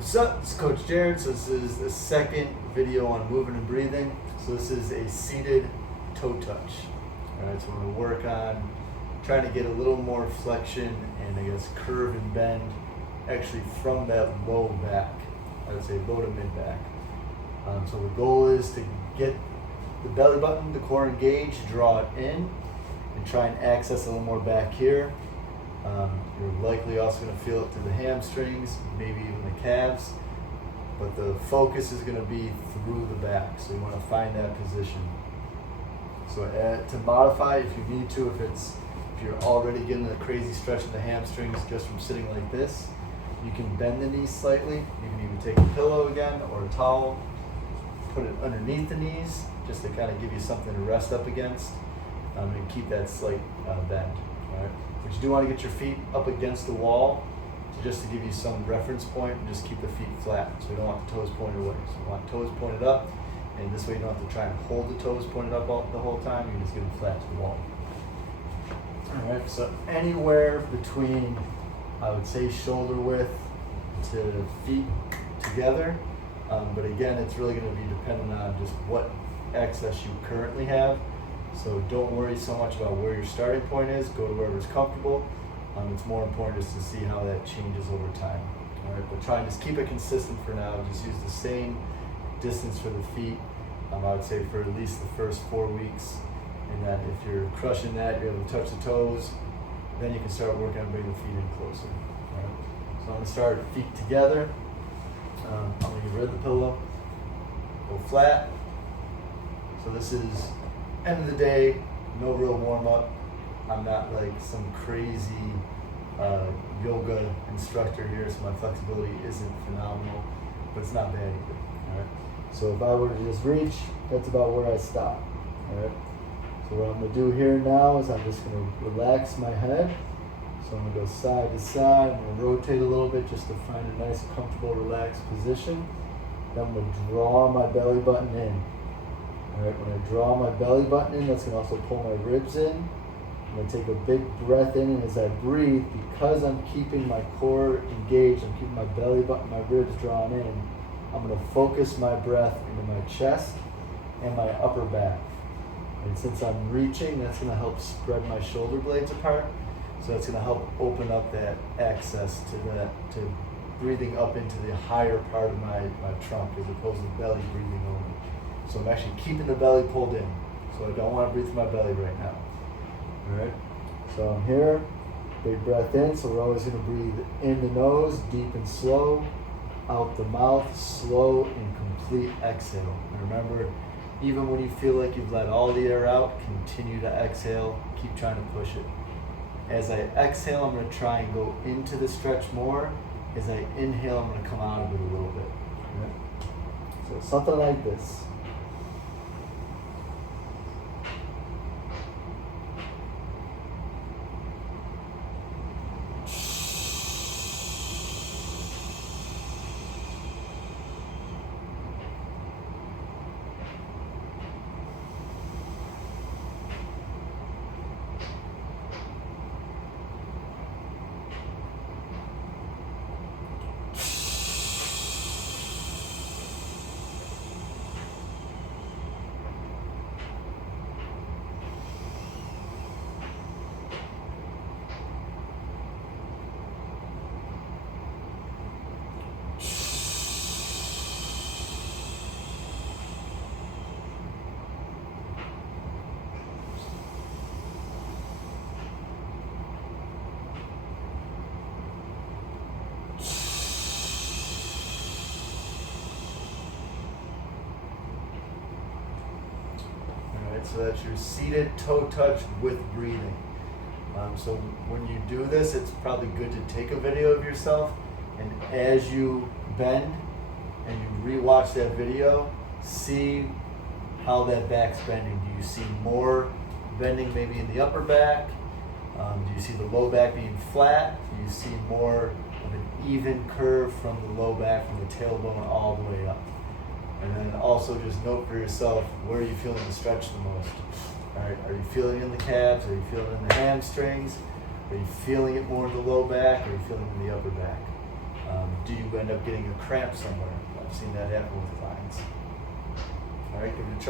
What's up? It's Coach Jared. So this is the second video on moving and breathing. So this is a seated toe touch. All right, so we're going to work on trying to get a little more flexion and I guess curve and bend actually from that low back. I would say low to mid back. So the goal is to get the belly button, the core engaged, draw it in, and try and access a little more back here. You're likely also going to feel it through the hamstrings, maybe even the calves, but the focus is going to be through the back, so you want to find that position. So to modify, if you need to, if you're already getting a crazy stretch in the hamstrings just from sitting like this, you can bend the knees slightly. You can even take a pillow again or a towel, put it underneath the knees just to kind of give you something to rest up against, and keep that slight bend. All right? But you do want to get your feet up against the wall just to give you some reference point and just keep the feet flat. So you don't want the toes pointed away. So you want toes pointed up, and this way you don't have to try and hold the toes pointed up the whole time. You can just get them flat to the wall. All right, so anywhere between, I would say, shoulder width to feet together. But again, it's really going to be dependent on just what access you currently have. So don't worry so much about where your starting point is. Go to wherever's comfortable. It's more important just to see how that changes over time. All right, but try and just keep it consistent for now. Just use the same distance for the feet. I would say for at least the first 4 weeks. And then if you're crushing that, you're able to touch the toes, then you can start working on bringing the feet in closer. All right. So I'm going to start feet together. I'm going to get rid of the pillow. Go flat. So this is end of the day, no real warm up. I'm not like some crazy yoga instructor here, so my flexibility isn't phenomenal, but it's not bad either. All right. So if I were to just reach, that's about where I stop. All right. So what I'm going to do here now is I'm just going to relax my head. So I'm going to go side to side. I'm going to rotate a little bit just to find a nice, comfortable, relaxed position. Then I'm going to draw my belly button in. All right, when I draw my belly button in, that's going to also pull my ribs in. I'm going to take a big breath in, and as I breathe, because I'm keeping my core engaged, I'm keeping my belly button, my ribs drawn in, I'm going to focus my breath into my chest and my upper back. And since I'm reaching, that's going to help spread my shoulder blades apart. So that's going to help open up that access to breathing up into the higher part of my trunk as opposed to belly breathing only. So I'm actually keeping the belly pulled in. So I don't want to breathe through my belly right now. All right. So I'm here, big breath in. So we're always going to breathe in the nose, deep and slow, out the mouth, slow and complete exhale. And remember, even when you feel like you've let all the air out, continue to exhale. Keep trying to push it. As I exhale, I'm going to try and go into the stretch more. As I inhale, I'm going to come out of it a little bit. Okay? So something like this. So that's your seated toe touch with breathing. So when you do this, it's probably good to take a video of yourself, and as you bend and you re-watch that video, see how that back's bending. Do you see more bending maybe in the upper back? Do you see the low back being flat? Do you see more of an even curve from the low back, from the tailbone all the way up? And then also just note for yourself, where are you feeling the stretch the most? All right, are you feeling it in the calves? Are you feeling it in the hamstrings? Are you feeling it more in the low back? Or are you feeling it in the upper back? Do you you end up getting a cramp somewhere. I've seen that happen with clients. All right, give it a try.